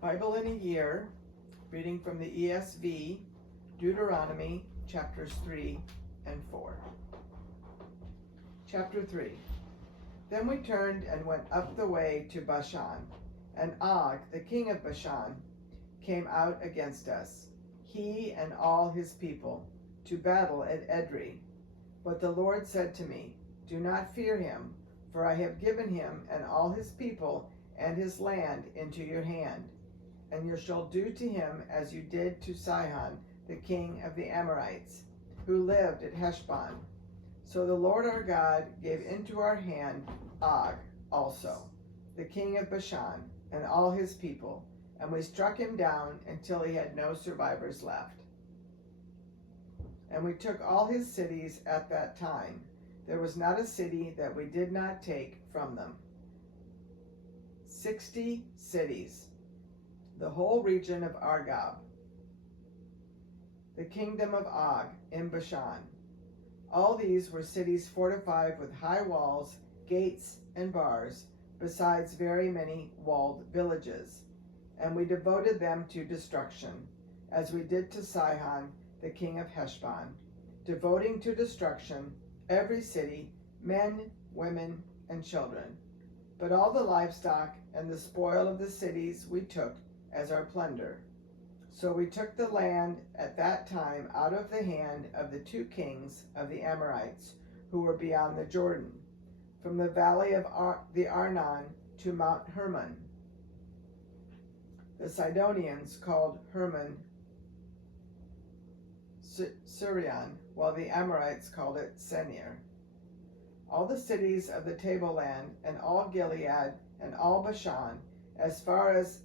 Bible in a Year, reading from the ESV, Deuteronomy chapters 3 and 4. Chapter 3. Then we turned and went up the way to Bashan, and Og, the king of Bashan, came out against us, he and all his people, to battle at Edrei. But the Lord said to me, Do not fear him, for I have given him and all his people and his land into your hand. And you shall do to him as you did to Sihon, the king of the Amorites, who lived at Heshbon. So the Lord our God gave into our hand Og also, the king of Bashan, and all his people, and we struck him down until he had no survivors left. And we took all his cities at that time. There was not a city that we did not take from them. 60 cities, the whole region of Argob, the kingdom of Og in Bashan. All these were cities fortified with high walls, gates, and bars, besides very many walled villages. And we devoted them to destruction, as we did to Sihon, the king of Heshbon, devoting to destruction every city, men, women, and children. But all the livestock and the spoil of the cities we took as our plunder. So we took the land at that time out of the hand of the 2 kings of the Amorites, who were beyond the Jordan, from the valley of the Arnon to Mount Hermon. The Sidonians called Hermon Sirion, while the Amorites called it Senir. All the cities of the tableland, and all Gilead, and all Bashan, as far as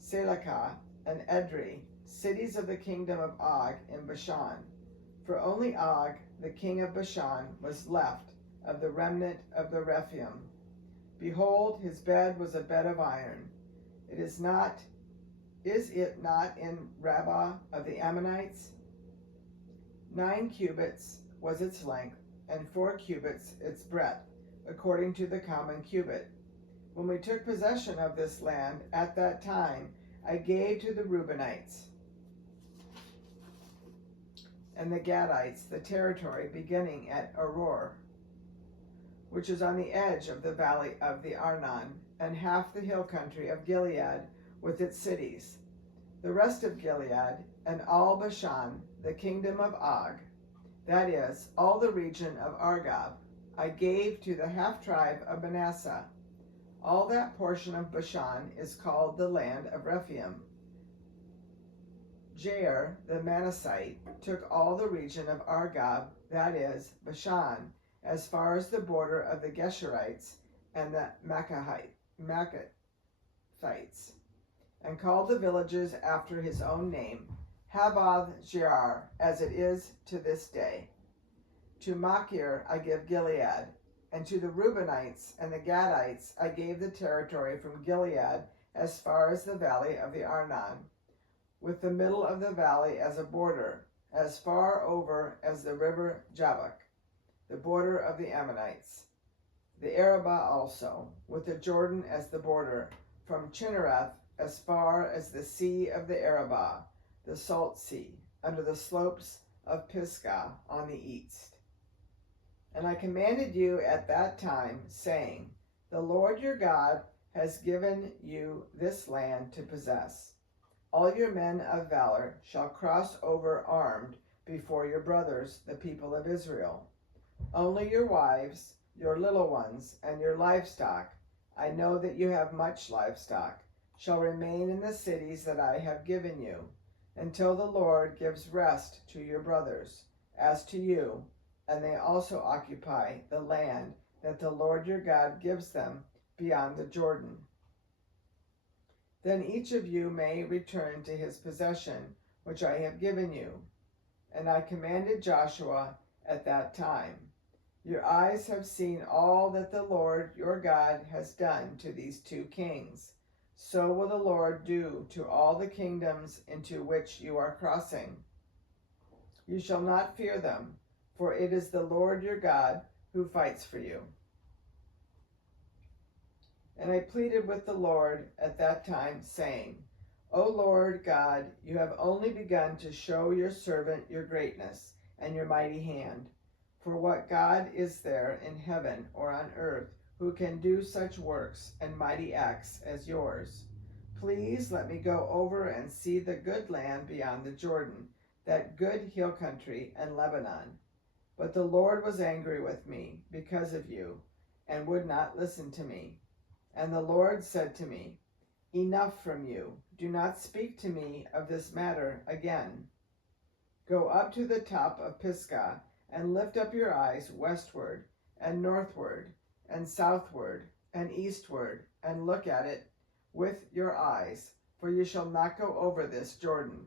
Selakah and Edrei, cities of the kingdom of Og in Bashan. For only Og, the king of Bashan, was left of the remnant of the Rephaim. Behold, his bed was a bed of iron. Is it not in Rabbah of the Ammonites? 9 cubits was its length, and 4 cubits its breadth, according to the common cubit. When we took possession of this land at that time, I gave to the Reubenites and the Gadites the territory beginning at Aroer, which is on the edge of the valley of the Arnon, and half the hill country of Gilead with its cities. The rest of Gilead and all Bashan, the kingdom of Og, that is, all the region of Argob, I gave to the half-tribe of Manasseh. All that portion of Bashan is called the land of Rephaim. Jair, the Manassite, took all the region of Argob, that is, Bashan, as far as the border of the Geshurites and the Maacathites, and called the villages after his own name, Havoth Jair, as it is to this day. To Machir I give Gilead, and to the Reubenites and the Gadites I gave the territory from Gilead as far as the valley of the Arnon, with the middle of the valley as a border, as far over as the river Jabbok, the border of the Ammonites. The Arabah also, with the Jordan as the border, from Chinnereth as far as the sea of the Arabah, the salt sea, under the slopes of Pisgah on the east. And I commanded you at that time, saying, The Lord your God has given you this land to possess. All your men of valor shall cross over armed before your brothers, the people of Israel. Only your wives, your little ones, and your livestock, I know that you have much livestock, shall remain in the cities that I have given you, until the Lord gives rest to your brothers, as to you, and they also occupy the land that the Lord your God gives them beyond the Jordan. Then each of you may return to his possession, which I have given you. And I commanded Joshua at that time, Your eyes have seen all that the Lord your God has done to these 2 kings. So will the Lord do to all the kingdoms into which you are crossing. You shall not fear them, for it is the Lord your God who fights for you. And I pleaded with the Lord at that time, saying, O Lord God, you have only begun to show your servant your greatness and your mighty hand. For what God is there in heaven or on earth who can do such works and mighty acts as yours? Please let me go over and see the good land beyond the Jordan, that good hill country and Lebanon. But the Lord was angry with me because of you, and would not listen to me. And the Lord said to me, Enough from you. Do not speak to me of this matter again. Go up to the top of Pisgah, and lift up your eyes westward, and northward, and southward, and eastward, and look at it with your eyes, for you shall not go over this Jordan.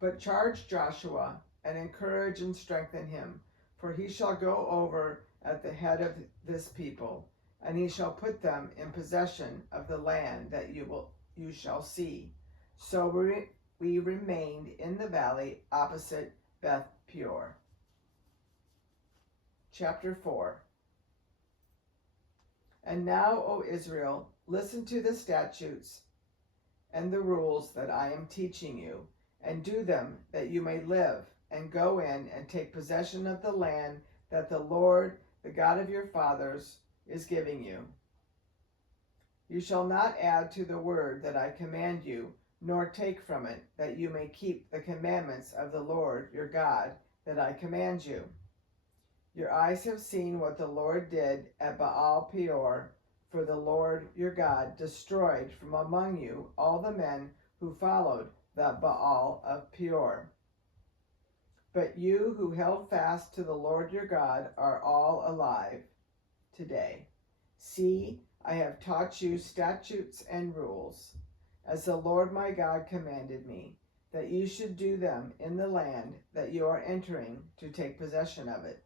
But charge Joshua, and encourage and strengthen him, for he shall go over at the head of this people, and he shall put them in possession of the land that you shall see. So we remained in the valley opposite Beth Peor. Chapter 4. And now, O Israel, listen to the statutes and the rules that I am teaching you, and do them, that you may live, and go in and take possession of the land that the Lord, the God of your fathers, is giving you. You shall not add to the word that I command you, nor take from it, that you may keep the commandments of the Lord your God that I command you. Your eyes have seen what the Lord did at Baal Peor, for the Lord your God destroyed from among you all the men who followed the Baal of Peor. But you who held fast to the Lord your God are all alive today. See, I have taught you statutes and rules, as the Lord my God commanded me, that you should do them in the land that you are entering to take possession of it.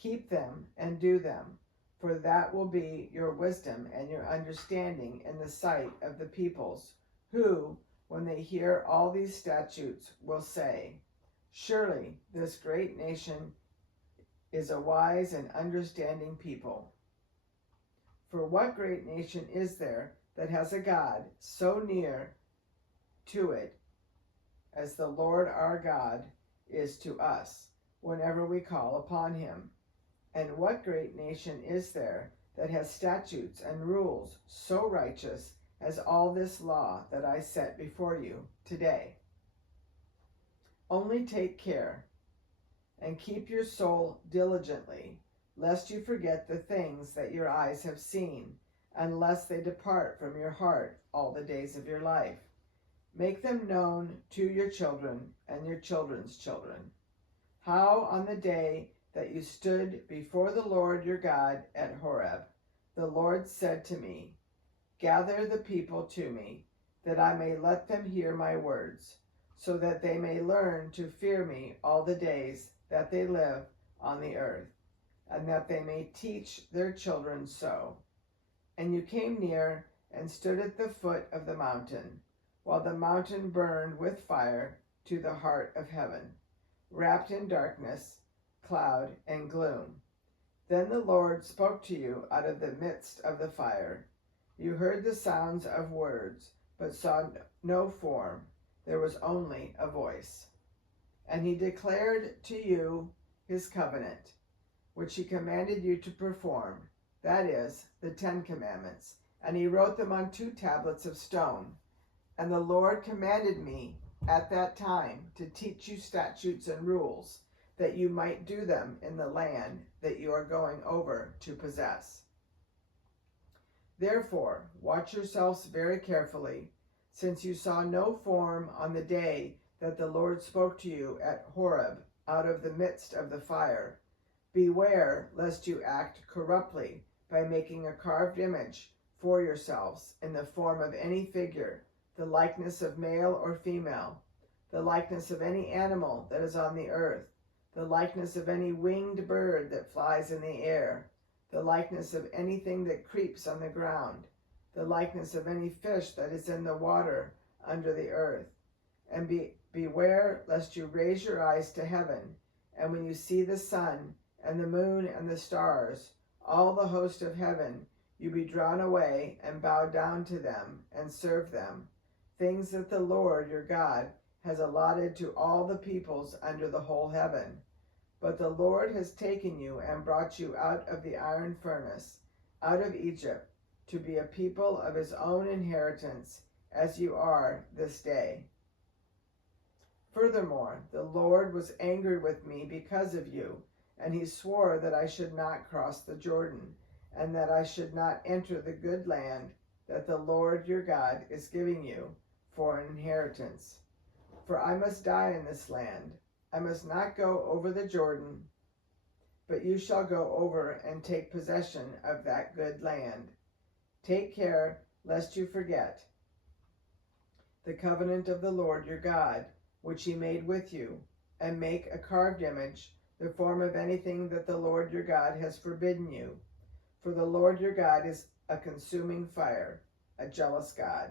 Keep them and do them, for that will be your wisdom and your understanding in the sight of the peoples, who, when they hear all these statutes, will say, Surely this great nation is a wise and understanding people. For what great nation is there that has a God so near to it as the Lord our God is to us whenever we call upon him? And what great nation is there that has statutes and rules so righteous as all this law that I set before you today? Only take care and keep your soul diligently, lest you forget the things that your eyes have seen, unless they depart from your heart all the days of your life. Make them known to your children and your children's children. How on the day that you stood before the Lord your God at Horeb, the Lord said to me, Gather the people to me, that I may let them hear my words, so that they may learn to fear me all the days that they live on the earth, and that they may teach their children so. And you came near and stood at the foot of the mountain, while the mountain burned with fire to the heart of heaven, wrapped in darkness, cloud, and gloom. Then the Lord spoke to you out of the midst of the fire. You heard the sounds of words, but saw no form. There was only a voice. And he declared to you his covenant, which he commanded you to perform, that is, the 10 Commandments, and he wrote them on 2 tablets of stone. And the Lord commanded me at that time to teach you statutes and rules, that you might do them in the land that you are going over to possess. Therefore, watch yourselves very carefully, since you saw no form on the day that the Lord spoke to you at Horeb out of the midst of the fire. Beware lest you act corruptly by making a carved image for yourselves in the form of any figure, the likeness of male or female, the likeness of any animal that is on the earth, the likeness of any winged bird that flies in the air, the likeness of anything that creeps on the ground, the likeness of any fish that is in the water under the earth. And beware lest you raise your eyes to heaven, and when you see the sun and the moon and the stars, all the host of heaven, you be drawn away and bow down to them and serve them. things that the Lord your God has allotted to all the peoples under the whole heaven. But the Lord has taken you and brought you out of the iron furnace, out of Egypt, to be a people of his own inheritance, as you are this day. Furthermore, the Lord was angry with me because of you, and he swore that I should not cross the Jordan, and that I should not enter the good land that the Lord your God is giving you for an inheritance. For I must die in this land. I must not go over the Jordan, but you shall go over and take possession of that good land. Take care lest you forget the covenant of the Lord your God, which he made with you, and make a carved image, the form of anything that the Lord your God has forbidden you. For the Lord your God is a consuming fire, a jealous God.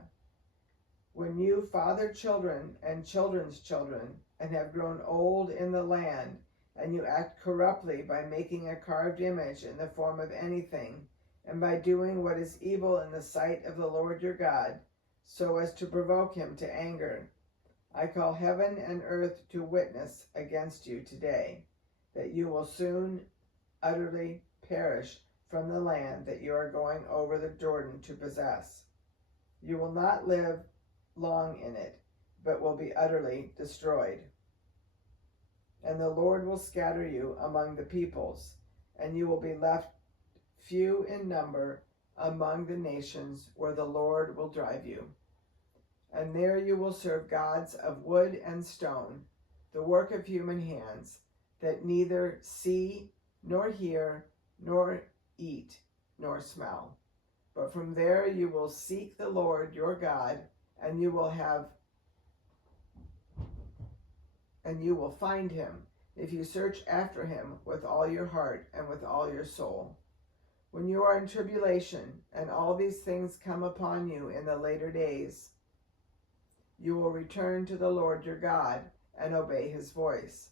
When you father children and children's children, and have grown old in the land, and you act corruptly by making a carved image in the form of anything, and by doing what is evil in the sight of the Lord your God, so as to provoke him to anger, I call heaven and earth to witness against you today, that you will soon utterly perish from the land that you are going over the Jordan to possess. You will not live long in it, but will be utterly destroyed. And the Lord will scatter you among the peoples, and you will be left few in number among the nations where the Lord will drive you. And there you will serve gods of wood and stone, the work of human hands, that neither see, nor hear, nor eat, nor smell. But from there you will seek the Lord your God, and you will find him, if you search after him with all your heart and with all your soul. When you are in tribulation, and all these things come upon you in the later days, you will return to the Lord your God and obey his voice.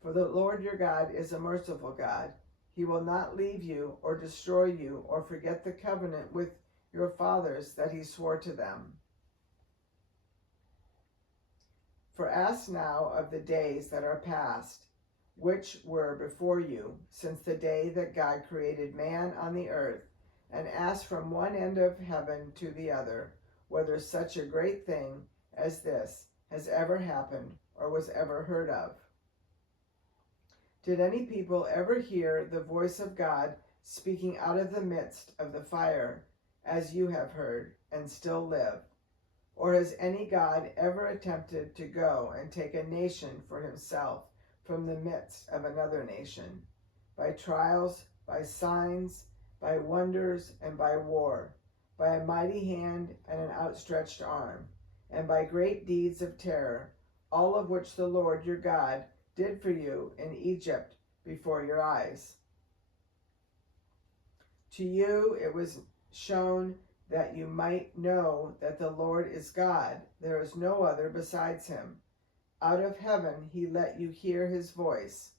For the Lord your God is a merciful God. He will not leave you or destroy you or forget the covenant with your fathers that he swore to them. For ask now of the days that are past, which were before you, since the day that God created man on the earth, and ask from one end of heaven to the other, whether such a great thing as this has ever happened or was ever heard of. Did any people ever hear the voice of God speaking out of the midst of the fire, as you have heard, and still live? Or has any God ever attempted to go and take a nation for himself from the midst of another nation, by trials, by signs, by wonders, and by war, by a mighty hand and an outstretched arm, and by great deeds of terror, all of which the Lord your God did for you in Egypt before your eyes? To you it was shown that you might know that the Lord is God. There is no other besides him. Out of heaven he let you hear his voice.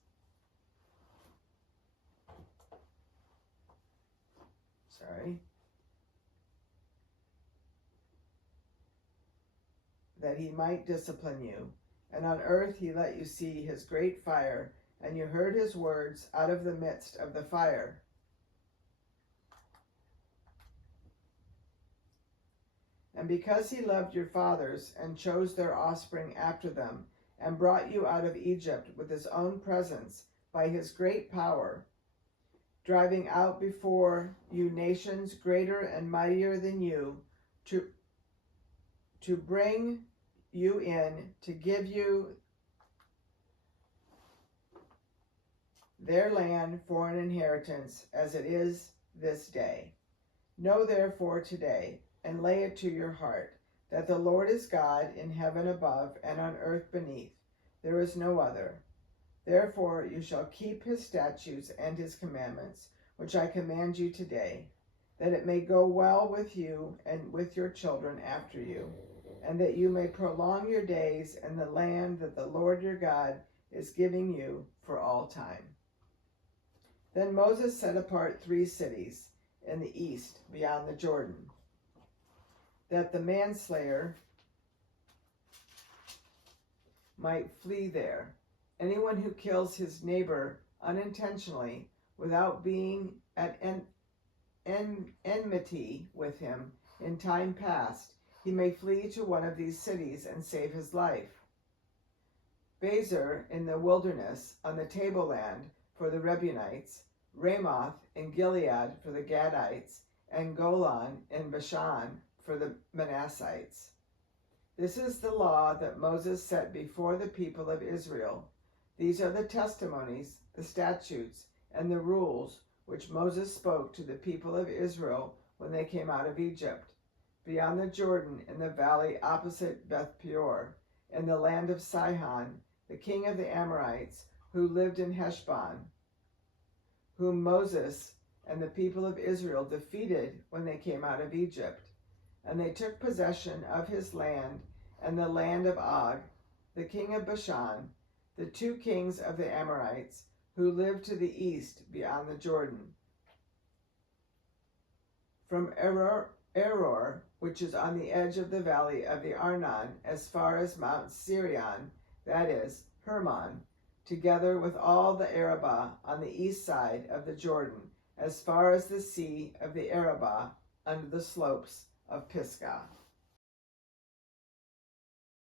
That he might discipline you. And on earth he let you see his great fire, and you heard his words out of the midst of the fire. And because he loved your fathers and chose their offspring after them, and brought you out of Egypt with his own presence by his great power, driving out before you nations greater and mightier than you, to bring you in, to give you their land for an inheritance, as it is this day. Know therefore today, and lay it to your heart, that the Lord is God in heaven above and on earth beneath. There is no other. Therefore you shall keep his statutes and his commandments, which I command you today, that it may go well with you and with your children after you, and that you may prolong your days in the land that the Lord your God is giving you for all time. Then Moses set apart 3 cities in the east beyond the Jordan, that the manslayer might flee there. Anyone who kills his neighbor unintentionally without being at enmity with him in time past, he may flee to one of these cities and save his life. Bezer in the wilderness on the tableland for the Reubenites, Ramoth in Gilead for the Gadites, and Golan in Bashan for the Manassites. This is the law that Moses set before the people of Israel. These are the testimonies, the statutes, and the rules which Moses spoke to the people of Israel when they came out of Egypt, beyond the Jordan in the valley opposite Beth Peor, in the land of Sihon, the king of the Amorites, who lived in Heshbon, whom Moses and the people of Israel defeated when they came out of Egypt. And they took possession of his land and the land of Og, the king of Bashan, the two kings of the Amorites, who lived to the east beyond the Jordan. From Aror, which is on the edge of the valley of the Arnon, as far as Mount Sirion, that is, Hermon, together with all the Arabah on the east side of the Jordan, as far as the sea of the Arabah under the slopes of Pisgah.